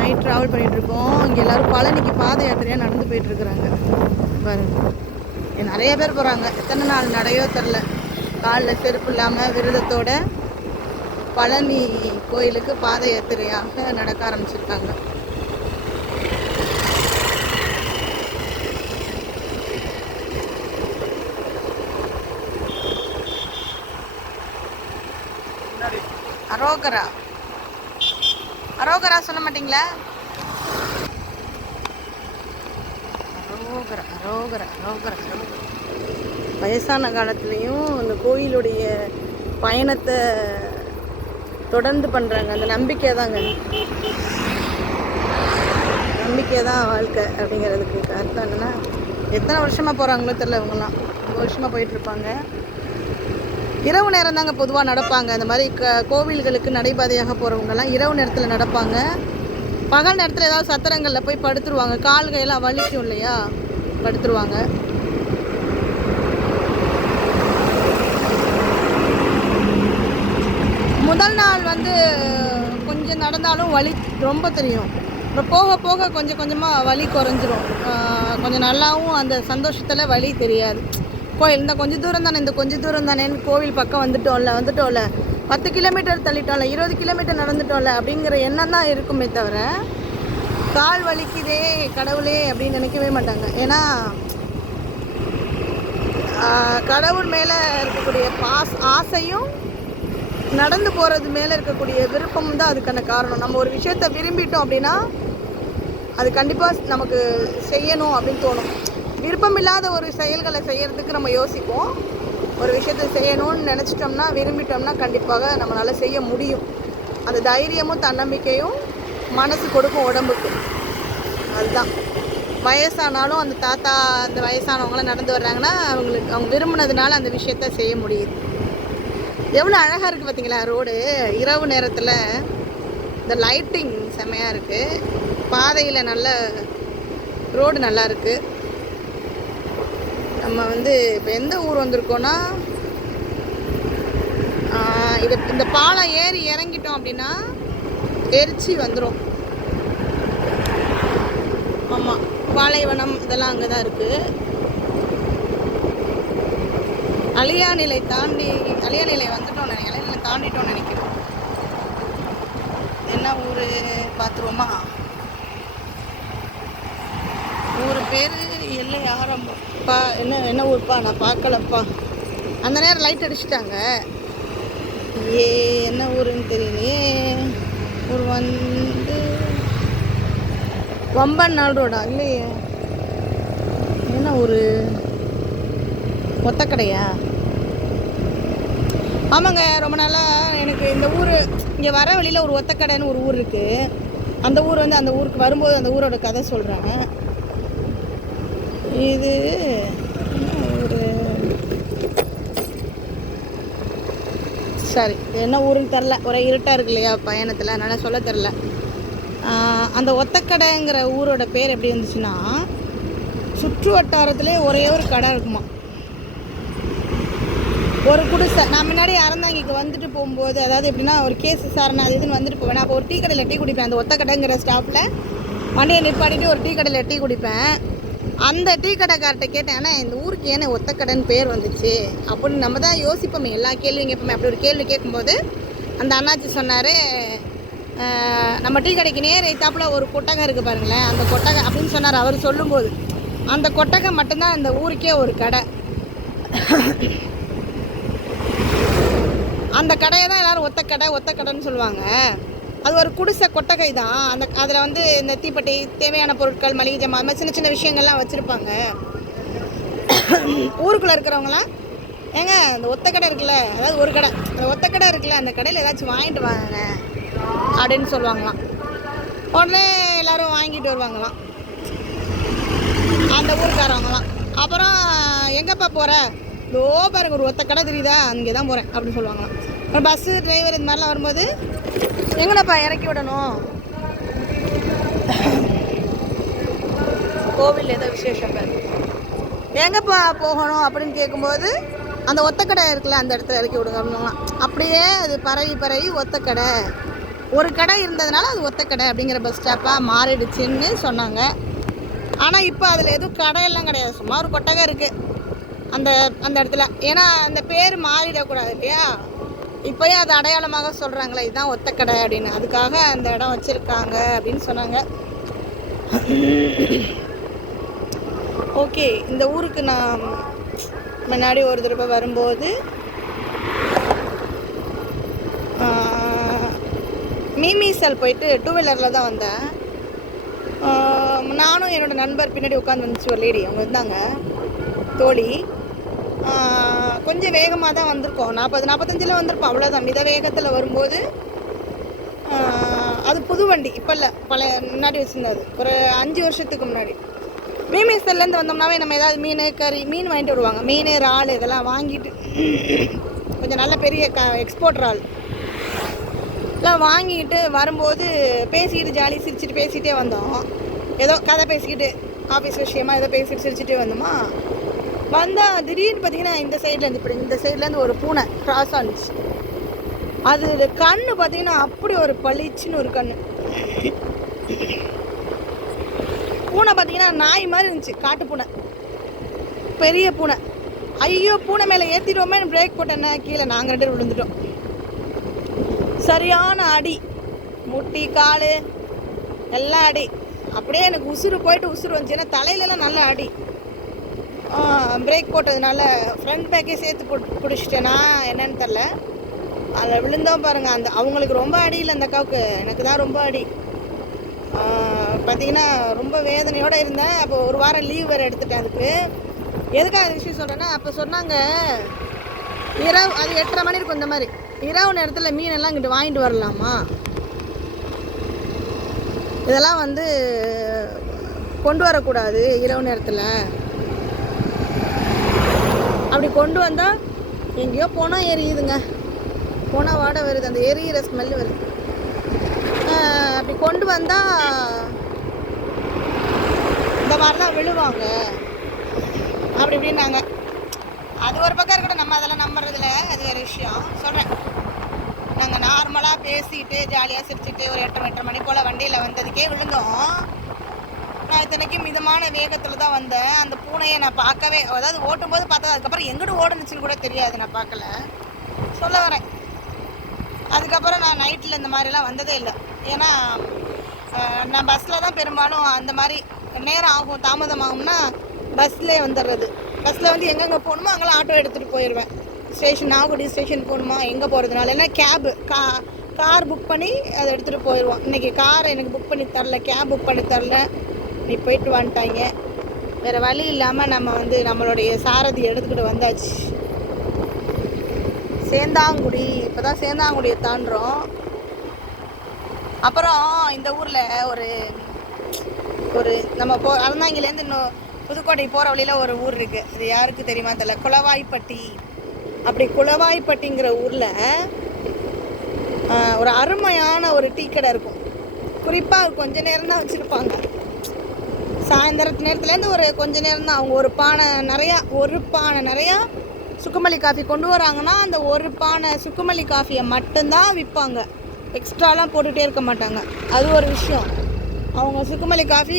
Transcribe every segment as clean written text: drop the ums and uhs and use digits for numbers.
Night travel பண்ணிகிட்ருக்கோம். இங்கே எல்லோரும் பழனிக்கு பாத யாத்திரையாக நடந்து போயிட்டுருக்குறாங்க பாருங்க. நிறைய பேர் போகிறாங்க. எத்தனை நாள் நடையோ தெரில. காலில் செருப்பு இல்லாமல் விரதத்தோட பழனி கோயிலுக்கு பாத யாத்திரையாக நடக்க ஆரம்பிச்சிருக்காங்க. அரோகரா அரோகரா சொல்ல மாட்டீங்களா? அரோகரா அரோகரா அரோகரா அரோகரா. வயசான காலத்துலேயும் இந்த கோயிலுடைய பயணத்தை தொடர்ந்து பண்ணுறாங்க. அந்த நம்பிக்கை தாங்க, நம்பிக்கை தான் வாழ்க்கை அப்படிங்கிறதுக்கு அர்த்தம் என்னென்னா, எத்தனை வருஷமாக போகிறாங்களோ தெரில. இவங்கெல்லாம் ரொம்ப வருஷமாக போயிட்டுருப்பாங்க. இரவு நேரம் தாங்க பொதுவாக நடப்பாங்க. அந்த மாதிரி கோவில்களுக்கு நடைபாதையாக போகிறவங்கெல்லாம் இரவு நேரத்தில் நடப்பாங்க. பகல் நேரத்தில் ஏதாவது சத்திரங்களில் போய் படுத்துருவாங்க. கால்கையெல்லாம் வலிக்கும் இல்லையா, படுத்துருவாங்க. முதல் நாள் வந்து கொஞ்சம் நடந்தாலும் வலி ரொம்ப தெரியும். அப்புறம் போக போக கொஞ்சம் கொஞ்சமாக வலி குறைஞ்சிரும். கொஞ்சம் நல்லாவும் அந்த சந்தோஷத்தில் வலி தெரியாது. கோயில் இந்த கொஞ்சம் தூரம் தானே, இந்த கொஞ்சம் தூரம் தானேன்னு கோவில் பக்கம் வந்துட்டோம்ல 10 கிலோமீட்டர் தள்ளிட்டோம்ல, 20 கிலோமீட்டர் நடந்துட்டோம்ல அப்படிங்கிற எண்ணம் தான் இருக்குமே தவிர, கால் வலிக்குதே கடவுளே அப்படின்னு நினைக்கவே மாட்டாங்க. ஏன்னா கடவுள் மேலே இருக்கக்கூடிய ஆசையும் நடந்து போகிறது மேலே இருக்கக்கூடிய விருப்பமும் தான் அதுக்கான காரணம். நம்ம ஒரு விஷயத்தை விரும்பிட்டோம் அப்படின்னா அது கண்டிப்பாக நமக்கு செய்யணும் அப்படின்னு தோணும். விருப்பம் இல்லாத ஒரு செயல்களை செய்கிறதுக்கு நம்ம யோசிப்போம். ஒரு விஷயத்தை செய்யணும்னு நினச்சிட்டோம்னா, விரும்பிட்டோம்னா கண்டிப்பாக நம்மளால் செய்ய முடியும். அந்த தைரியமும் தன்னம்பிக்கையும் மனசு கொடுக்கும் உடம்புக்கு. அதுதான் வயசானாலும் அந்த தாத்தா அந்த வயசானவங்களாம் நடந்து வர்றாங்கன்னா அவங்க விரும்பினதுனால அந்த விஷயத்த செய்ய முடியுது. எவ்வளோ அழகாக இருக்குது பார்த்தீங்களா ரோடு. இரவு நேரத்தில் இந்த லைட்டிங் செம்மையாக இருக்குது. பாதையில் நல்ல ரோடு நல்லா இருக்குது. நம்ம வந்து இப்போ எந்த ஊர் வந்திருக்கோன்னா, இந்த பாலம் ஏறி இறங்கிட்டோம் அப்படின்னா எரிச்சி வந்துடும். ஆமாம், பாலைவனம் இதெல்லாம் அங்கே தான் இருக்குது. அழியாநிலை வந்துட்டோம் நினைக்கிறேன். அழியாநிலை தாண்டிட்டோம்னு நினைக்கிறேன். என்ன ஊர் பார்த்துருவோமா? ஊர் பேர் எல்லை ஆரம்பப்பா. என்ன ஊர்ப்பா? நான் பார்க்கலப்பா. அந்த நேரம் லைட் அடிச்சிட்டாங்க. என்ன ஊருன்னு தெரியலையே. ஊர் வந்து வம்பன் நாள் ரோடா? இல்லையே. என்ன ஊர்? ஒத்தக்கடையா? ஆமாங்க, ரொம்ப நாளாக எனக்கு இந்த ஊர் இங்கே வர வழியில் ஒரு ஒத்தக்கடைன்னு ஒரு ஊர் இருக்குது. அந்த ஊர் வந்து அந்த ஊருக்கு வரும்போது அந்த ஊரோட கதை சொல்கிறாங்க. இது ஒரு சரி என்ன ஊருன்னு தெரில. ஒரே இருட்டாக இருக்கு இல்லையா பயணத்தில், அதனால் சொல்ல தெரில. அந்த ஒத்தக்கடைங்கிற ஊரோட பேர் எப்படி இருந்துச்சுன்னா, சுற்று வட்டாரத்துலேயே ஒரே ஒரு கடை இருக்குமா, ஒரு குடிசை. நான் முன்னாடி அறந்தாங்கிக்கு வந்துட்டு போகும்போது, அதாவது எப்படின்னா ஒரு கேஸ் விசாரணை அது இதுன்னு வந்துட்டு போவேன். நான் அப்போ ஒரு டீ கடையில் டீ குடிப்பேன். அந்த ஒத்தக்கடைங்கிற ஸ்டாப்பில் வண்டியை நிப்பாட்டிட்டு ஒரு டீ கடையில் டீ குடிப்பேன். அந்த டீ கடைக்கார்ட்ட கேட்டேன், ஆனால் இந்த ஊருக்கு ஏன்னா ஒத்தக்கடைன்னு பேர் வந்துச்சு அப்படின்னு. நம்ம தான் யோசிப்போமே, எல்லா கேள்வியும் கேட்போமே. அப்படி ஒரு கேள்வி கேட்கும்போது அந்த அண்ணாச்சி சொன்னார், நம்ம டீ கடைக்கு நேர் எய்த்தாப்பில் ஒரு கொட்டகை இருக்குது பாருங்களேன், அந்த கொட்டகை அப்படின்னு சொன்னார். அவர் சொல்லும்போது அந்த கொட்டகை மட்டும்தான் அந்த ஊருக்கே ஒரு கடை. அந்த கடையை தான் எல்லோரும் ஒத்தக்கடைன்னு சொல்லுவாங்க. அது ஒரு குடிசை கொட்டகை தான். அதில் வந்து இந்த தீப்பெட்டி, தேவையான பொருட்கள், மளிகை ஜாமான், அது மாதிரி சின்ன சின்ன விஷயங்கள்லாம் வச்சுருப்பாங்க. ஊருக்குள்ளே இருக்கிறவங்களாம், ஏங்க இந்த ஒத்தக்கடை இருக்குல்ல, அதாவது ஒரு கடை, அந்த ஒத்தக்கடை இருக்குல்ல, அந்த கடையில் ஏதாச்சும் வாங்கிட்டு வாங்க அப்படின்னு சொல்லுவாங்களாம். உடனே எல்லோரும் வாங்கிட்டு வருவாங்களாம் அந்த ஊருக்காரவங்களாம். அப்புறம் எங்கேப்பா போகிற? லோ பாருங்க ஒரு ஒத்த கடை தெரியுதா, அங்கே தான் போகிறேன் அப்படின்னு சொல்லுவாங்களாம். அப்புறம் பஸ்ஸு டிரைவர் இந்த மாதிரிலாம் வரும்போது, எங்கனப்பா இறக்கி விடணும், கோவில் ஏதோ விசேஷம் எங்கேப்பா போகணும் அப்படின்னு கேட்கும்போது, அந்த ஒத்தக்கடை இருக்குல்ல அந்த இடத்துல இறக்கி விடுங்க அப்படின்னாங்களாம். அப்படியே அது பரவி ஒத்தக்கடை ஒரு கடை இருந்ததுனால அது ஒத்த கடை அப்படிங்கிற பஸ் ஸ்டாப்பாக மாறிடுச்சுன்னு சொன்னாங்க. ஆனால் இப்போ அதில் எதுவும் கடையெல்லாம் கிடையாது, சும்மா ஒரு கொட்டகை இருக்குது அந்த அந்த இடத்துல. ஏன்னா அந்த பேர் மாறிடக்கூடாது இல்லையா, இப்போயே அது அடையாளமாக சொல்கிறாங்களே இதுதான் ஒத்த கடை அப்படின்னு, அதுக்காக அந்த இடம் வச்சுருக்காங்க அப்படின்னு சொன்னாங்க. ஓகே, இந்த ஊருக்கு நான் முன்னாடி ஒரு தடவை வரும்போது மீமீசல் போயிட்டு 2 வீலரில் தான் வந்தேன். நானும் என்னோடய நண்பர் பின்னாடி உட்காந்து வந்துச்சு ஒரு லேடி, அவங்க இருந்தாங்க தோழி. கொஞ்சம் வேகமாக தான் வந்திருக்கோம், 40-45 வந்திருப்போம், அவ்வளோதான். மித வேகத்தில் வரும்போது அது புது வண்டி, இப்போ இல்லை, பழைய முன்னாடி வச்சுருந்தது, ஒரு 5 வருஷத்துக்கு முன்னாடி. மீமீசல்லேருந்து வந்தோம்னாவே நம்ம ஏதாவது மீன் கறி மீன் வாங்கிட்டு வருவாங்க, மீன் இறால் இதெல்லாம் வாங்கிட்டு, கொஞ்சம் நல்ல பெரிய எக்ஸ்போர்ட் இறால் எல்லாம் வாங்கிட்டு வரும்போது பேசிக்கிட்டு ஜாலி சிரிச்சுட்டு பேசிகிட்டே வந்தோம். ஏதோ கதை பேசிக்கிட்டு ஆஃபீஸ் விஷயமா ஏதோ பேசிட்டு சிரிச்சுட்டே வந்தோமா. வந்தால் திடீர்னு பார்த்தீங்கன்னா இந்த சைட்லேருந்து இப்படி இந்த சைட்லேருந்து ஒரு பூனை கிராஸ் ஆனிச்சு. அது கண்ணு பார்த்தீங்கன்னா அப்படி ஒரு பளிச்சுன்னு ஒரு கண்ணு. பூனை பார்த்தீங்கன்னா நாய் மாதிரி இருந்துச்சு, காட்டு பூனை, பெரிய பூனை. ஐயோ பூனை மேலே ஏற்றிடுவோமே, பிரேக் போட்டேன்னா கீழே நாங்கள் 2 பேரும் விழுந்துட்டோம். சரியான அடி, முட்டி கால் எல்லாம் அடி. அப்படியே எனக்கு உசுறு போயிட்டு உசுறு வந்துச்சு, ஏன்னா தலையிலலாம் நல்ல அடி. பிரேக் போட்டதுனால ஃப்ரண்ட் பேக்கே சேர்த்து பிடிச்சிட்டேன்னா என்னன்னு தெரில, அதில் விழுந்தோம் பாருங்கள். அந்த அவங்களுக்கு ரொம்ப அடி இல்லை, அந்த அக்காவுக்கு, எனக்கு தான் ரொம்ப அடி. பார்த்திங்கன்னா ரொம்ப வேதனையோடு இருந்தேன். அப்போ ஒரு வாரம் லீவ் வேறு எடுத்துட்டேன். அதுக்கு எதுக்காக அந்த விஷயம் சொல்கிறேன்னா, அப்போ சொன்னாங்க இரவு, அது 8:30 மணி இருக்கும், இந்த மாதிரி இரவு நேரத்தில் மீனெல்லாம் இங்கிட்டு வாங்கிட்டு வரலாமா, இதெல்லாம் வந்து கொண்டு வரக்கூடாது இரவு நேரத்தில். அப்படி கொண்டு வந்தால் எங்கேயோ போனால் எரியுதுங்க, போனால் வாடை வருது, அந்த எரியிற ஸ்மெல்லு வருது. அப்படி கொண்டு வந்தால் இந்த மாதிரிலாம் விழுவாங்க அப்படி இப்படின்னாங்க. அது ஒரு பக்கம் இருக்கட்டும், நம்ம அதெல்லாம் நம்புறதில்ல, அது வேறு விஷயம். சொல்கிறேன், நாங்கள் நார்மலாக பேசிட்டு ஜாலியாக சிரிச்சுட்டு ஒரு 8:30 மணி போல் வண்டியில் வந்ததுக்கே விழுந்தோம். நான் இத்தனைக்கும் மிதமான வேகத்தில் தான் வந்தேன். அந்த பூனையை நான் பார்க்கவே, அதாவது ஓட்டும்போது பார்த்தா, அதுக்கப்புறம் எங்கிட்டு ஓடுனுச்சுன்னு கூட தெரியாது, நான் பார்க்கல, சொல்ல வரேன். அதுக்கப்புறம் நான் நைட்டில் இந்த மாதிரிலாம் வந்ததே இல்லை. ஏன்னா நான் பஸ்ஸில் தான் பெரும்பாலும் அந்த மாதிரி நேரம் ஆகும், தாமதம் ஆகும்னா பஸ்லேயே வந்துடுறது. பஸ்ஸில் வந்து எங்கெங்கே போகணுமோ அங்கெல்லாம் ஆட்டோ எடுத்துகிட்டு போயிடுவேன். ஸ்டேஷன் நாகூடி ஸ்டேஷன் போகணுமா எங்கே போகிறதுனால, இல்லை கேபு கார் புக் பண்ணி அதை எடுத்துகிட்டு போயிடுவோம். இன்றைக்கி கார் எனக்கு புக் பண்ணி தரல, கேப் புக் பண்ணி தரல, நீ போயிட்டு வந்துட்டாங்க. வேறு வழி இல்லாமல் நம்ம வந்து நம்மளுடைய சாரதி எடுத்துக்கிட்டு வந்தாச்சு. சேந்தாங்குடி, இப்போ தான் சேந்தாங்குடியை தாண்டுறோம். அப்புறம் இந்த ஊரில் ஒரு நம்ம அறந்தாங்கிலேருந்து இன்னும் புதுக்கோட்டை போகிற வழியில் ஒரு ஊர் இருக்குது, அது யாருக்கு தெரியுமா தெரியல, குளவாய்ப்பட்டி. அப்படி குளவாய்ப்பட்டிங்கிற ஊரில் ஒரு அருமையான ஒரு டீ கடை இருக்கும். குறிப்பாக கொஞ்சம் நேரம் தான் வச்சுருப்பாங்க, சாயந்தரத்து நேரத்துலேருந்து ஒரு கொஞ்சம் நேரம் தான். அவங்க ஒரு பானை நிறையா சுக்குமல்லி காஃபி கொண்டு வராங்கன்னா, அந்த ஒரு பானை சுக்குமல்லி காஃபியை மட்டும்தான் விற்பாங்க, எக்ஸ்ட்ராலாம் போட்டுகிட்டே இருக்க மாட்டாங்க. அது ஒரு விஷயம். அவங்க சுக்குமல்லி காஃபி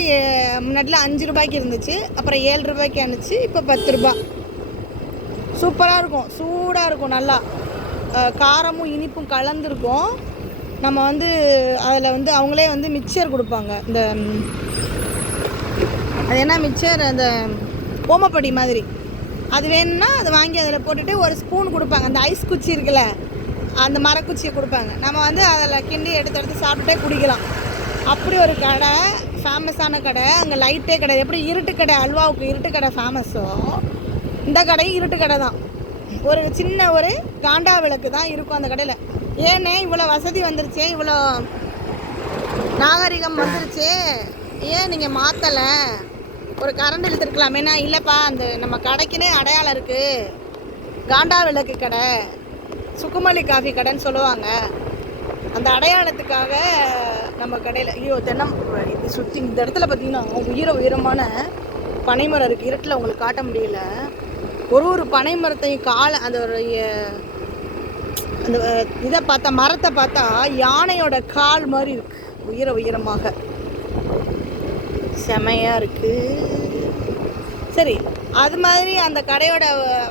முன்னாடியில் 5 ரூபாய்க்கு இருந்துச்சு, அப்புறம் 7 ரூபாய்க்கு ஆனிச்சு, இப்போ 10 ரூபா. சூப்பராக இருக்கும், சூடாக இருக்கும், நல்லா காரமும் இனிப்பும் கலந்துருக்கும். நம்ம வந்து அதில் வந்து அவங்களே வந்து மிக்சர் கொடுப்பாங்க. இந்த அது என்ன மிக்சர், அந்த ஓமப்படி மாதிரி, அது வேணும்னா அதை வாங்கி அதில் போட்டுட்டு ஒரு ஸ்பூன் கொடுப்பாங்க. அந்த ஐஸ் குச்சி இருக்குல்ல, அந்த மரக்குச்சியை கொடுப்பாங்க. நம்ம வந்து அதில் கிண்டி எடுத்து சாப்பிட்டுட்டே குடிக்கலாம். அப்படி ஒரு கடை, ஃபேமஸான கடை. அங்கே லைட்டே கடை, எப்படி இருட்டு கடை, அல்வாவுக்கு இருட்டு கடை ஃபேமஸோ, இந்த கடையும் இருட்டு கடை தான். ஒரு சின்ன ஒரு காண்டா விளக்கு தான் இருக்கும் அந்த கடையில். ஏன்னே இவ்வளோ வசதி வந்துருச்சே, இவ்வளோ நாகரிகம் வந்துருச்சு, ஏன் நீங்கள் மாற்றலை, ஒரு கரண்ட் இழுத்துருக்கலாமேனா? இல்லைப்பா, அந்த நம்ம கடைக்குன்னே அடையாளம் இருக்குது, காண்டா விளக்கு கடை, சுக்குமல்லி காஃபி கடைன்னு சொல்லுவாங்க. அந்த அடையாளத்துக்காக நம்ம கடையில், ஐயோ தென்னம் இது சுற்றி இந்த இடத்துல பார்த்திங்கன்னா உயரமான பனைமரம் இருக்குது. இருட்டில் உங்களுக்கு காட்ட முடியல. ஒரு பனை மரத்தையும் அந்த அந்த இதை பார்த்தா, மரத்தை பார்த்தா யானையோட கால் மாதிரி இருக்குது, உயரமாக செமையாக இருக்குது. சரி, அது மாதிரி அந்த கடையோட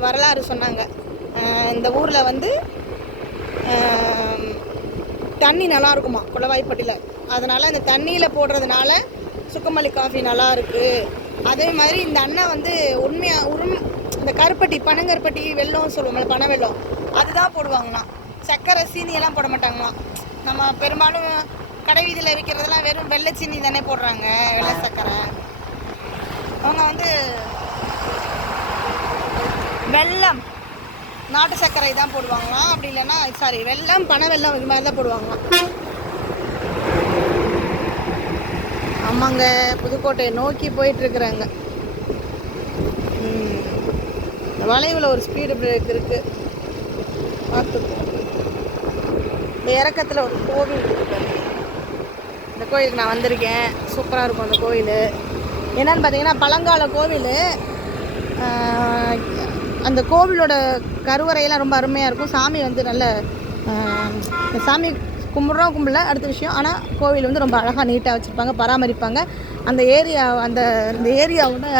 வரலாறு சொன்னாங்க. இந்த ஊரில் வந்து தண்ணி நல்லா இருக்குமா குளவாய்ப்பட்டியில், அதனால் இந்த தண்ணியில் போடுறதுனால சுக்குமல்லி காஃபி நல்லா இருக்குது. அதே மாதிரி இந்த அண்ணன் வந்து இந்த கருப்பட்டி, பனங்கருப்பட்டி வெல்லம் சொல்லுவோம்ல, பனை வெல்லம், அதுதான் போடுவாங்களாம். சர்க்கரை சீனியெல்லாம் போட மாட்டாங்களாம். நம்ம பெரும்பாலும் கடை வீதியில் விற்கிறதெல்லாம் வெறும் வெள்ளை சீனி தானே போடுறாங்க, வெள்ளை சர்க்கரை. அவங்க வந்து வெல்லம், நாட்டு சர்க்கரை தான் போடுவாங்களாம். அப்படி இல்லைன்னா வெல்லம், பனை வெல்லம், இது மாதிரி தான் போடுவாங்களாம். ஆமாங்க, புதுக்கோட்டையை நோக்கி போயிட்டுருக்குறாங்க. வளைவில் ஒரு ஸ்பீடு பிரேக் இருக்குது, பார்த்துக்கோ. இந்த இறக்கத்தில் ஒரு கோவில் இருக்குது. இந்த கோயிலுக்கு நான் வந்திருக்கேன், சூப்பராக இருக்கும் அந்த கோவில். என்னன்னு பார்த்தீங்கன்னா பழங்கால கோவில். அந்த கோவிலோட கருவறையெல்லாம் ரொம்ப அருமையாக இருக்கும். சாமி வந்து நல்ல சாமி கும்பிட்றோம் கும்பிடல அடுத்த விஷயம், ஆனால் கோவில் வந்து ரொம்ப அழகாக நீட்டாக வச்சுருப்பாங்க, பராமரிப்பாங்க. அந்த ஏரியாவோட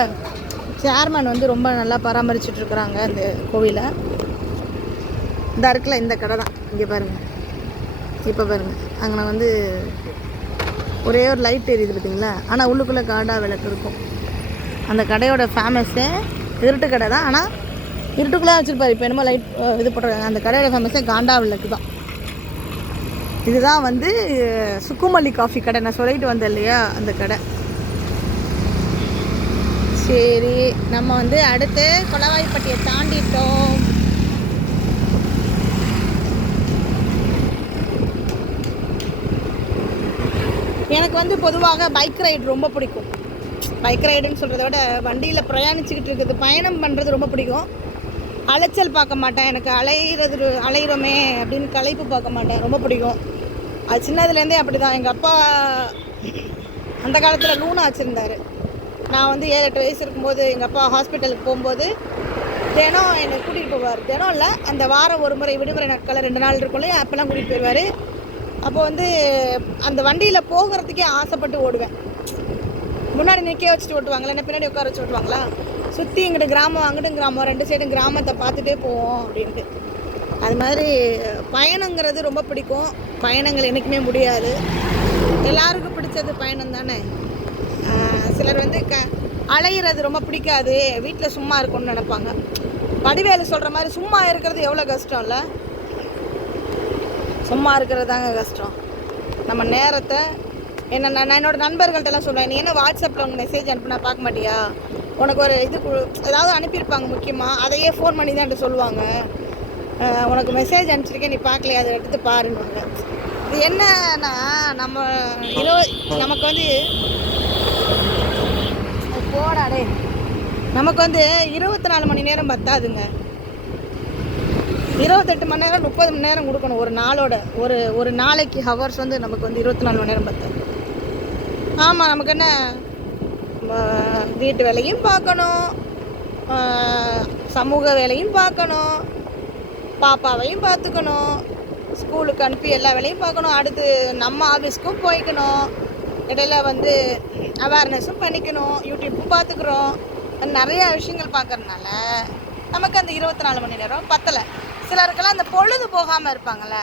சேர்மன் வந்து ரொம்ப நல்லா பராமரிச்சுட்ருக்குறாங்க அந்த கோவிலை. இந்த இருக்குல்ல, இந்த கடை தான். இங்கே பாருங்கள், இப்போ பாருங்கள், அங்கே வந்து ஒரே ஒரு லைட் எரியுது பார்த்தீங்களா, ஆனால் உள்ளுக்குள்ளே காடா விளக்கு இருக்கும். அந்த கடையோட ஃபேமஸ்ஸே இருட்டு கடை தான், ஆனால் இருட்டுக்குள்ளே வச்சுருப்பாரு. இப்போ என்னமோ லைட் இது போடுறாங்க. அந்த கடையோட ஃபேமஸே காண்டா விளக்கு தான். இதுதான் வந்து சுக்குமல்லி காஃபி கடை, நான் சொல்லிட்டு வந்தேன் இல்லையா, அந்த கடை. சரி, நம்ம வந்து அடுத்து குளவாய்ப்பட்டியை தாண்டிட்டோம். எனக்கு வந்து பொதுவாக பைக் ரைடு ரொம்ப பிடிக்கும். பைக் ரைடுன்னு சொல்கிறத விட வண்டியில் பிரயாணிச்சுக்கிட்டு இருக்கிறது, பயணம் பண்ணுறது ரொம்ப பிடிக்கும். அலைச்சல் பார்க்க மாட்டேன். எனக்கு அலையிறோமே அப்படின்னு களைப்பு பார்க்க மாட்டேன், ரொம்ப பிடிக்கும். அது சின்னதுலேருந்தே அப்படி தான். எங்கள் அப்பா அந்த காலத்தில் லூனா வச்சுருந்தார். நான் வந்து 7-8 வயசு இருக்கும்போது எங்கள் அப்பா ஹாஸ்பிட்டலுக்கு போகும்போது தினம் என்னை கூட்டிகிட்டு போவார். தினம் இல்லை, அந்த வாரம் ஒரு முறை விடுமுறை நாட்களில் 2 நாள் இருக்கும்ல, அப்போல்லாம் கூட்டிகிட்டு போயிடுவார். அப்போ வந்து அந்த வண்டியில் போகிறதுக்கே ஆசைப்பட்டு ஓடுவேன். முன்னாடி நிற்க வச்சுட்டு ஓட்டுவாங்களா, என்ன பின்னாடி உட்கார வச்சு ஓட்டுவாங்களா, சுற்றி இங்கிட்ட கிராமம் அங்கிட்டும் கிராமம், 2 சைடும் கிராமத்தை பார்த்துட்டே போவோம் அப்படின்ட்டு. அது மாதிரி பயணங்கிறது ரொம்ப பிடிக்கும். பயணங்கள் என்றைக்குமே முடியாது. எல்லாருக்கும் பிடிச்சது பயணம் தானே. சிலர் வந்து அலையிறது ரொம்ப பிடிக்காது, வீட்டில் சும்மா இருக்கும்னு நினைப்பாங்க. வடிவேலு சொல்கிற மாதிரி சும்மா இருக்கிறது எவ்வளோ கஷ்டம் இல்லை, சும்மா இருக்கிறது தாங்க கஷ்டம். நம்ம நேரத்தை நான் என்னோடய நண்பர்கள்ட்டெல்லாம் சொல்லுவேன், நீ என்ன வாட்ஸ்அப்பில் உங்கள் மெசேஜ் அனுப்புனா பார்க்க மாட்டியா, உனக்கு ஒரு இது ஏதாவது அனுப்பியிருப்பாங்க முக்கியமாக, அதையே ஃபோன் பண்ணி தான் என்கிட்ட சொல்லுவாங்க, உனக்கு மெசேஜ் அனுப்பிச்சிருக்கேன் நீ பார்க்கலையா, அதை எடுத்து பாருன்னுவாங்க. இது என்னன்னா நமக்கு வந்து போடாடே நமக்கு வந்து 24 மணி நேரம் பத்தாதுங்க. 28 மணி நேரம் 30 மணி நேரம் கொடுக்கணும் ஒரு நாளோட. ஒரு நாளைக்கு ஹவர்ஸ் வந்து நமக்கு வந்து 24 மணி நேரம் பத்தாது. ஆமாம், நமக்கு என்ன வீட்டு வேலையும் பார்க்கணும், சமூக வேலையும் பார்க்கணும், பாப்பாவையும் பார்த்துக்கணும், ஸ்கூலுக்கு அனுப்பி எல்லா வேலையும் பார்க்கணும், அடுத்து நம்ம ஆஃபீஸ்க்கும் போய்க்கணும், இடையில வந்து அவேர்னஸும் பண்ணிக்கணும், யூடியூப்பும் பார்த்துக்குறோம், நிறையா விஷயங்கள் பார்க்குறதுனால நமக்கு அந்த 24 மணி நேரம் பத்தலை. சிலருக்கெல்லாம் அந்த பொழுது போகாமல் இருப்பாங்கள்ல,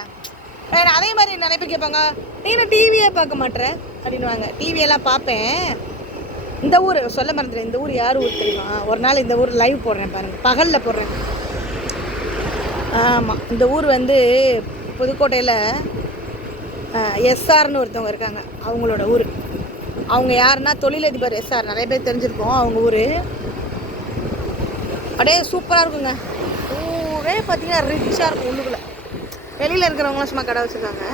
அதே மாதிரி நிறைய பேர் கேட்பாங்க, நீ டிவியே பார்க்க மாட்டேற அப்படின்வாங்க. டிவியெல்லாம் பார்ப்பேன். இந்த ஊர் சொல்ல மறந்துடுறேன், இந்த ஊர் யார் ஊர் தெரியுமா? ஒரு நாள் இந்த ஊர் லைவ் போடுறேன் பாருங்கள், பகலில் போடுறேன். ஆமாம், இந்த ஊர் வந்து புதுக்கோட்டையில் எஸ்ஆர்னு ஒருத்தவங்க இருக்காங்க, அவங்களோட ஊர். அவங்க யாருன்னா தொழிலதிபர் எஸ்ஆர், நிறைய பேர் தெரிஞ்சிருக்கோம். அவங்க ஊர் அப்படியே சூப்பராக இருக்குங்க. ஊரே பார்த்திங்கன்னா ரிச்சாக இருக்கும். உள்ளுக்குள்ளே வெளியில் இருக்கிறவங்களாம் சும்மா கடை வச்சுருக்காங்க.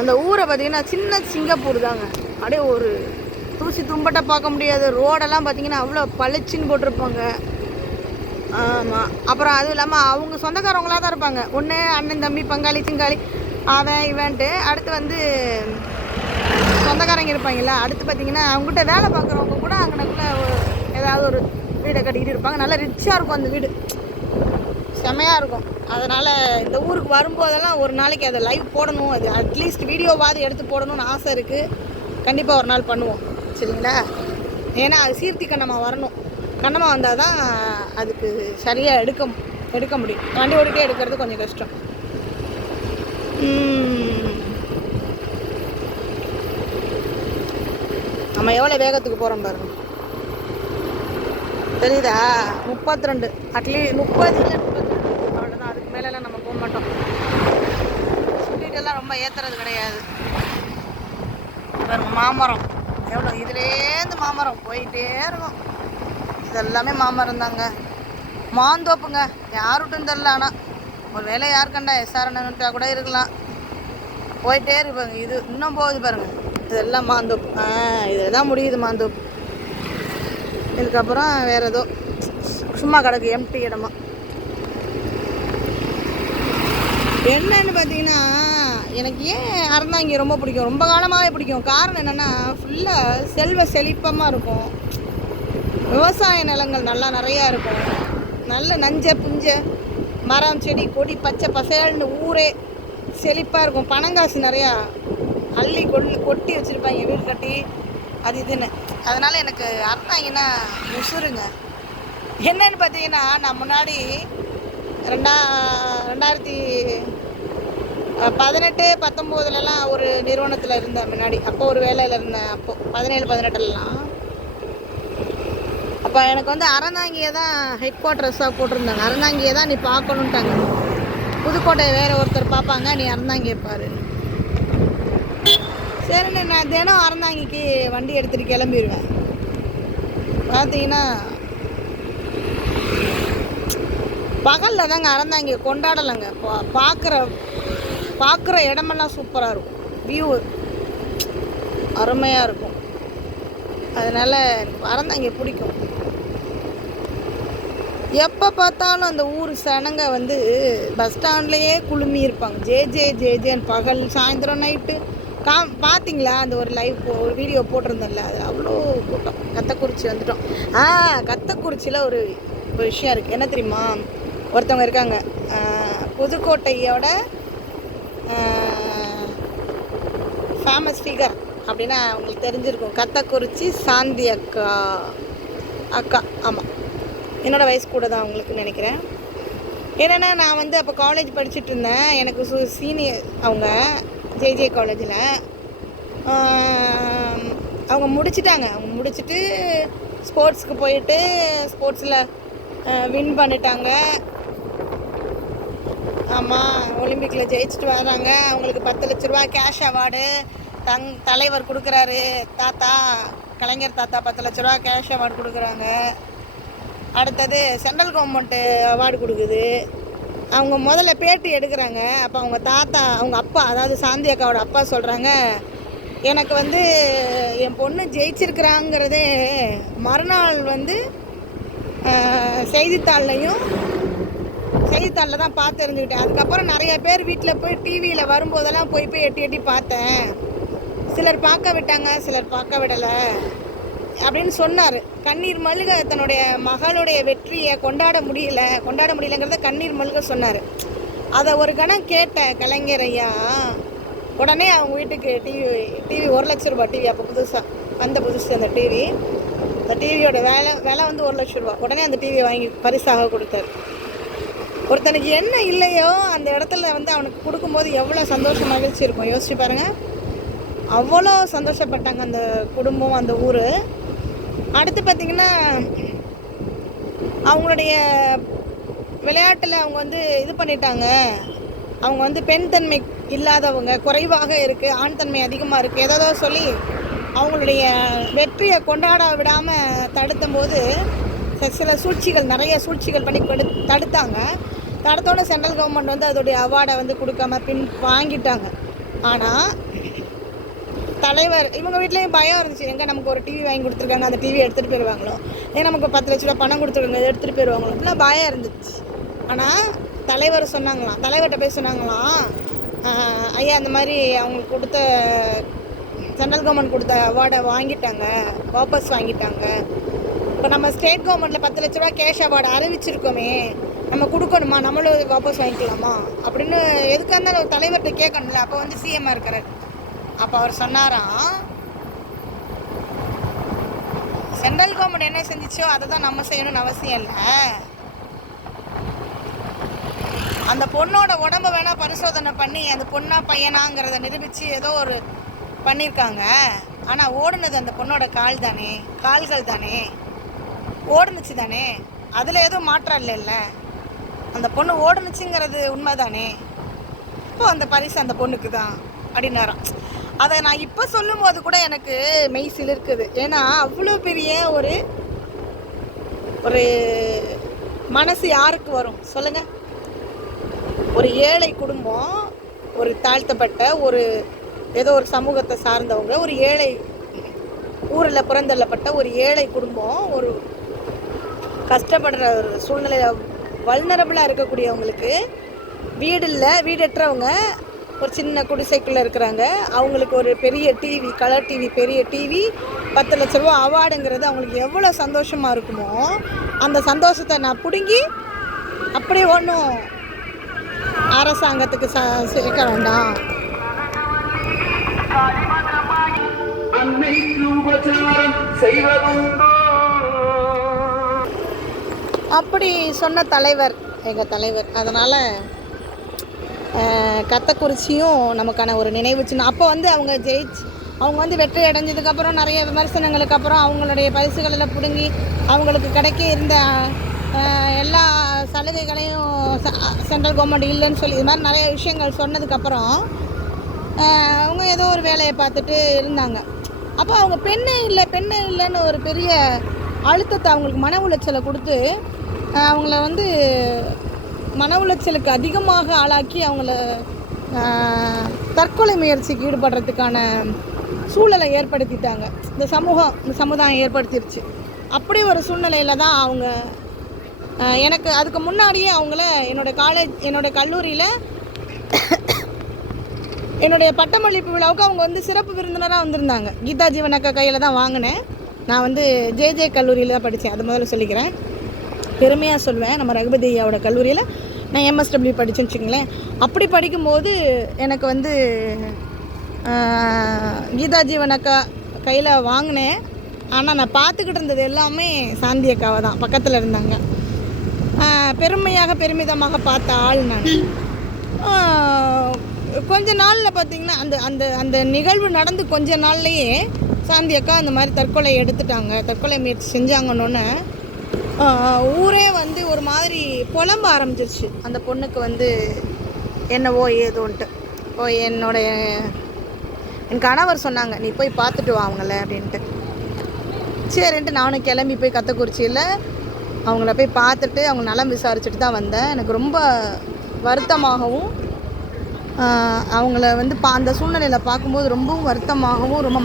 அந்த ஊரை பார்த்திங்கன்னா சின்ன சிங்கப்பூர் தாங்க. அப்படியே ஒரு தூசி தும்பட்டை பார்க்க முடியாது. ரோடெல்லாம் பார்த்திங்கன்னா அவ்வளோ பளிச்சின்னு போட்டிருப்பாங்க. ஆமாம், அப்புறம் அதுவும் இல்லாமல் அவங்க சொந்தக்காரவங்களாக தான் இருப்பாங்க. ஒன்று அண்ணன் தம்பி பங்காளி சிங்காளி அவன் இவன்ட்டு. அடுத்து வந்து சொந்தக்காரங்க இருப்பாங்கல்ல. அடுத்து பார்த்திங்கன்னா அவங்ககிட்ட வேலை பார்க்குறவங்க கூட அங்கனக்குள்ளே ஏதாவது ஒரு வீடை கட்டிக்கிட்டு இருப்பாங்க. நல்லா ரிச்சாக இருக்கும் அந்த வீடு, செமையாக இருக்கும். அதனால் இந்த ஊருக்கு வரும்போதெல்லாம் ஒரு நாளைக்கு அதை லைவ் போடணும், அது அட்லீஸ்ட் வீடியோவாவது எடுத்து போடணும்னு ஆசை இருக்குது. கண்டிப்பாக ஒரு நாள் பண்ணுவோம், சரிங்களா? ஏன்னா அது சீர்த்தி கண்ணமாக வரணும். கண்ணமாக வந்தால் தான் அதுக்கு சரியாக எடுக்க முடியும். வண்டி ஓடிட்டே எடுக்கிறது கொஞ்சம் கஷ்டம். நம்ம எவ்வளோ வேகத்துக்கு போகிறோம் பாருங்க, தெரியுதா? 32, அட்லீஸ்ட் 30 இல்லை 32, அவ்வளோதான். அதுக்கு மேலெலாம் நம்ம போக மாட்டோம். சுட்டிகிட்டெல்லாம் ரொம்ப ஏற்றுறது கிடையாது. பாருங்க மாமரம் எவ்வளோ, இதுலேருந்து மாமரம் போயிட்டே இருக்கும். இதெல்லாமே மாமரம் தாங்க. மாந்தோப்புங்க, யார் விட்டுன்னு தெரில. ஆனால் ஒரு வேலை யார் கண்டா எஸ்ஆர்என்னுட்டா கூட இருக்கலாம். போயிட்டே இருப்பாங்க. இது இன்னும் போகுது பாருங்கள், இதெல்லாம் மாந்தோப்பு. இதெல்லாம் முடியுது மாந்தோப்பு. இதுக்கப்புறம் வேறு ஏதோ சும்மா கிடக்கு எம்டி இடமா. என்னன்னு பார்த்தீங்கன்னா, எனக்கு ஏன் அறந்தாங்கி ரொம்ப பிடிக்கும், ரொம்ப காலமாகவே பிடிக்கும். காரணம் என்னென்னா, ஃபுல்லாக செல்வ செழிப்பமாக இருக்கும். விவசாய நிலங்கள் நல்லா நிறையா இருக்கும். நல்ல நஞ்ச புஞ்ச மரம் செடி கொடி பச்சை பசேல்னு ஊரே செழிப்பாக இருக்கும். பணங்காசு நிறையா அள்ளி கொட்டி வச்சுருப்பாங்க, வீடு கட்டி அது இதுன்னு. அதனால் எனக்கு அறந்தாங்கன்னா உசுருங்க. என்னன்னு பார்த்தீங்கன்னா, நான் முன்னாடி 2018-19 ஒரு நிறுவனத்தில் இருந்தேன் முன்னாடி. அப்போ ஒரு வேலையில் இருந்தேன். அப்போது 17-18 அப்போ எனக்கு வந்து அறந்தாங்கியை தான் ஹெட் குவார்ட்டர்ஸாக போட்டிருந்தாங்க. அறந்தாங்கியை தான் நீ பார்க்கணுன்ட்டாங்க. புதுக்கோட்டை வேறு ஒருத்தர் பார்ப்பாங்க, நீ அறந்தாங்கியை பாரு. சரிண்ணே, நான் தினம் அறந்தாங்கிக்கு வண்டி எடுத்துகிட்டு கிளம்பிடுவேன். பார்த்தீங்கன்னா பகலில் தாங்க அறந்தாங்கியை கொண்டாடலைங்க. பார்க்குற இடமெல்லாம் சூப்பராக இருக்கும், வியூ அருமையாக இருக்கும். அதனால் அறந்தாங்கியை பிடிக்கும். எப்போ பார்த்தாலும் அந்த ஊர் சனங்க வந்து பஸ் ஸ்டாண்ட்லேயே குழுமி இருப்பாங்க. ஜேஜேன்னு பகல் சாயந்தரம் நைட்டு. பார்த்தீங்களா அந்த ஒரு ஒரு வீடியோ போட்டிருந்தேன்ல, அது அவ்வளோ கூட்டம். கத்தக்குறிச்சி வந்துட்டோம். கத்தக்குறிச்சியில் ஒரு விஷயம் இருக்குது, என்ன தெரியுமா? ஒருத்தவங்க இருக்காங்க, புதுக்கோட்டையோட ஃபேமஸ் ஃபிகர் அப்படின்னா அவங்களுக்கு தெரிஞ்சிருக்கும். கத்தக்குறிச்சி சாந்தி அக்கா. ஆமாம், என்னோடய வயசு கூட தான் அவங்களுக்குன்னு நினைக்கிறேன். என்னென்னா, நான் வந்து அப்போ காலேஜ் படிச்சுட்டு இருந்தேன். எனக்கு சீனியர் அவங்க ஜேஜே காலேஜில். அவங்க முடிச்சுட்டாங்க. அவங்க முடிச்சுட்டு ஸ்போர்ட்ஸுக்கு போயிட்டு ஸ்போர்ட்ஸில் வின் பண்ணிட்டாங்க. ஆமாம், ஒலிம்பிக்கில் ஜெயிச்சுட்டு வராங்க. அவங்களுக்கு 10 லட்ச ரூபா கேஷ் அவார்டு தலைவர் கொடுக்குறாரு. கலைஞர் தாத்தா 10 லட்ச ரூபா கேஷ் அவார்டு கொடுக்குறாங்க. அடுத்தது சென்ட்ரல் கவர்மெண்ட்டு அவார்டு கொடுக்குது. அவங்க முதல்ல பேட்டி எடுக்கிறாங்க. அப்போ அவங்க அப்பா, அதாவது சாந்தி அக்காவோட அப்பா சொல்கிறாங்க, எனக்கு வந்து என் பொண்ணு ஜெயிச்சிருக்கிறாங்கிறதே மறுநாள் வந்து செய்தித்தாளில் தான் பார்த்து தெரிஞ்சுக்கிட்டேன். அதுக்கப்புறம் நிறைய பேர் வீட்டில் போய் டிவியில் வரும்போதெல்லாம் போய் எட்டி பார்த்தேன். சிலர் பார்க்க விட்டாங்க, சிலர் பார்க்க விடலை அப்படின்னு சொன்னார். கண்ணீர் மல்க தன்னுடைய மகளுடைய வெற்றியை கொண்டாட முடியலங்கிறத கண்ணீர் மல்க சொன்னார். அதை ஒரு கணம் கேட்ட கலைஞர் ஐயா உடனே அவங்க வீட்டுக்கு டிவி 1 லட்ச ரூபா டிவி, அப்போ புதுசு அந்த டிவியோட விலை வந்து 1 லட்ச ரூபா. உடனே அந்த டிவியை வாங்கி பரிசாக கொடுத்தாரு. ஒருத்தனுக்கு என்ன இல்லையோ அந்த இடத்துல வந்து அவனுக்கு கொடுக்கும்போது எவ்வளோ சந்தோஷம் மகிழ்ச்சி இருக்கும், யோசிச்சு பாருங்கள். அவ்வளோ சந்தோஷப்பட்டாங்க அந்த குடும்பம், அந்த ஊர். அடுத்து பார்த்திங்கன்னா, அவங்களுடைய விளையாட்டில் அவங்க வந்து இது பண்ணிட்டாங்க. அவங்க வந்து பெண் தன்மை இல்லாதவங்க, குறைவாக இருக்குது, ஆண் தன்மை அதிகமாக இருக்குது, ஏதோ சொல்லி அவங்களுடைய வெற்றியை கொண்டாட விடாமல் தடுத்தம்போது சில நிறைய சூழ்ச்சிகள் பண்ணி தடுத்தாங்க. தடுத்தோட சென்ட்ரல் கவர்மெண்ட் வந்து அதோடைய அவார்டை வந்து கொடுக்காம வாங்கிட்டாங்க. ஆனால் தலைவர் இவங்க வீட்லேயும் பயம் இருந்துச்சு, எங்கே நமக்கு ஒரு டிவி வாங்கி கொடுத்துருக்காங்க, அந்த டிவி எடுத்துகிட்டு போயிடுவாங்களோ, ஏன் நமக்கு 10 லட்ச ரூபா பணம் கொடுத்துருக்காங்க, எடுத்துகிட்டு போயிடுவாங்களோ அப்படிலாம் பயம் இருந்துச்சு. ஆனால் தலைவர்கிட்ட போய் சொன்னாங்களாம், ஐயா அந்த மாதிரி அவங்களுக்கு கொடுத்த சென்ட்ரல் கவர்மெண்ட் கொடுத்த அவார்டை வாபஸ் வாங்கிட்டாங்க. இப்போ நம்ம ஸ்டேட் கவர்மெண்ட்டில் 10 லட்ச ரூபா கேஷ் அவார்டு அறிவிச்சிருக்கோமே, நம்ம கொடுக்கணுமா, நம்மளும் வாபஸ் வாங்கிக்கலாமா அப்படின்னு எதுக்காக இருந்தாலும் ஒரு தலைவர்கிட்ட கேட்கணும்ல. அப்போ வந்து சிஎம்மாக இருக்கிறார். அப்போ அவர் சொன்னாராம், சென்ட்ரல் கவர்மெண்ட் என்ன செஞ்சிச்சோ அதை தான் நம்ம செய்யணும்னு அவசியம் இல்லை. அந்த பொண்ணோட உடம்ப வேணால் பரிசோதனை பண்ணி அந்த பொண்ணா பையனாங்கிறத நிரூபித்து ஏதோ ஒரு பண்ணியிருக்காங்க. ஆனால் ஓடுனது அந்த பொண்ணோட கால்கள் தானே, ஓடுனுச்சு தானே, அதில் எதுவும் மாற்றம் இல்லைல்ல. அந்த பொண்ணு ஓடுனுச்சுங்கிறது உண்மை தானே, இப்போ அந்த பரிசு அந்த பொண்ணுக்கு தான் அப்படின்னாராம். அதை நான் இப்போ சொல்லும்போது கூட எனக்கு மெய் சிலிர்க்குது. ஏன்னா அவ்வளோ பெரிய ஒரு ஒரு மனசு யாருக்கு வரும் சொல்லுங்கள்? ஒரு ஏழை குடும்பம், ஒரு தாழ்த்தப்பட்ட ஒரு ஏதோ ஒரு சமூகத்தை சார்ந்தவங்க, ஒரு ஏழை ஊரில் புறந்தள்ளப்பட்ட ஒரு ஏழை குடும்பம், ஒரு கஷ்டப்படுற ஒரு சூழ்நிலையில் வல்னரபிளாக இருக்கக்கூடியவங்களுக்கு வீடு இல்லை, வீடற்றவங்க ஒரு சின்ன குடிசைக்குள்ளே இருக்கிறாங்க. அவங்களுக்கு ஒரு பெரிய டிவி, கலர் டிவி, பெரிய டிவி, 10 லட்ச ரூபா அவார்டுங்கிறது அவங்களுக்கு எவ்வளோ சந்தோஷமாக இருக்குமோ, அந்த சந்தோஷத்தை நான் பிடுங்கி அப்படியே ஒன்றும் அரசாங்கத்துக்கு சேர்க்க வேண்டாம். அப்படி சொன்ன தலைவர் எங்கள் தலைவர். அதனால் கத்தக்குறிச்சியும் நமக்கான ஒரு நினைவு சின்னம். அப்போ வந்து அவங்க வந்து வெற்றி அடைஞ்சதுக்கப்புறம் நிறைய விமர்சனங்களுக்கு அப்புறம் அவங்களுடைய பரிசுகளெல்லாம் பிடுங்கி அவங்களுக்கு கிடைக்க இருந்த எல்லா சலுகைகளையும் சென்ட்ரல் கவர்மெண்ட் இல்லைன்னு சொல்லி இது மாதிரி நிறைய விஷயங்கள் சொன்னதுக்கப்புறம் அவங்க ஏதோ ஒரு வேலையை பார்த்துட்டு இருந்தாங்க. அப்போ அவங்க பெண்ணே இல்லைன்னு ஒரு பெரிய அழுத்தத்தை அவங்களுக்கு மன உளைச்சலை கொடுத்து அவங்கள வந்து மன உளைச்சலுக்கு அதிகமாக ஆளாக்கி அவங்கள தற்கொலை முயற்சிக்கு ஈடுபடுறதுக்கான சூழலை ஏற்படுத்திட்டாங்க. இந்த சமுதாயம் ஏற்படுத்திடுச்சு. அப்படி ஒரு சூழ்நிலையில் தான் அவங்க எனக்கு அதுக்கு முன்னாடியே அவங்கள என்னோடய கல்லூரியில் என்னுடைய பட்டமளிப்பு விழாவுக்கு அவங்க வந்து சிறப்பு விருந்தினராக வந்திருந்தாங்க. கீதா ஜீவனக்கா கையில் தான் வாங்கினேன். நான் வந்து ஜே கல்லூரியில் தான் படித்தேன். அது முதல்ல சொல்லிக்கிறேன், பெருமையாக சொல்வேன். நம்ம ரகுபதி ஐயாவோட கல்லூரியில் நான் MSW படித்தேன்னு வச்சுக்கங்களேன். அப்படி படிக்கும்போது எனக்கு வந்து கீதா ஜீவனக்கா கையில் வாங்கினேன். ஆனால் நான் பார்த்துக்கிட்டு இருந்தது எல்லாமே சாந்தி அக்காவை தான் பக்கத்தில் இருந்தாங்க. பெருமிதமாக பார்த்த ஆள் நான். கொஞ்ச நாளில் பார்த்திங்கன்னா அந்த நிகழ்வு நடந்து கொஞ்ச நாள்லையே சாந்தி அக்கா அந்த மாதிரி தற்கொலை முயற்சி செஞ்சாங்கன்னொன்னே ஊரே வந்து ஒரு மாதிரி புலம்ப ஆரம்பிச்சிருச்சு. அந்த பொண்ணுக்கு வந்து என்னவோ ஏதோன்ட்டு. என் கணவர் சொன்னாங்க, நீ போய் பார்த்துட்டு வா அவங்கள அப்படின்ட்டு. சரின்ட்டு நானும் கிளம்பி போய் கத்தக்குறிச்சியில் அவங்கள போய் பார்த்துட்டு அவங்க நலம் விசாரிச்சுட்டு தான் வந்தேன். எனக்கு ரொம்ப வருத்தமாகவும் அவங்கள வந்து அந்த சூழ்நிலையில் பார்க்கும்போது ரொம்பவும் வருத்தமாகவும் ரொம்ப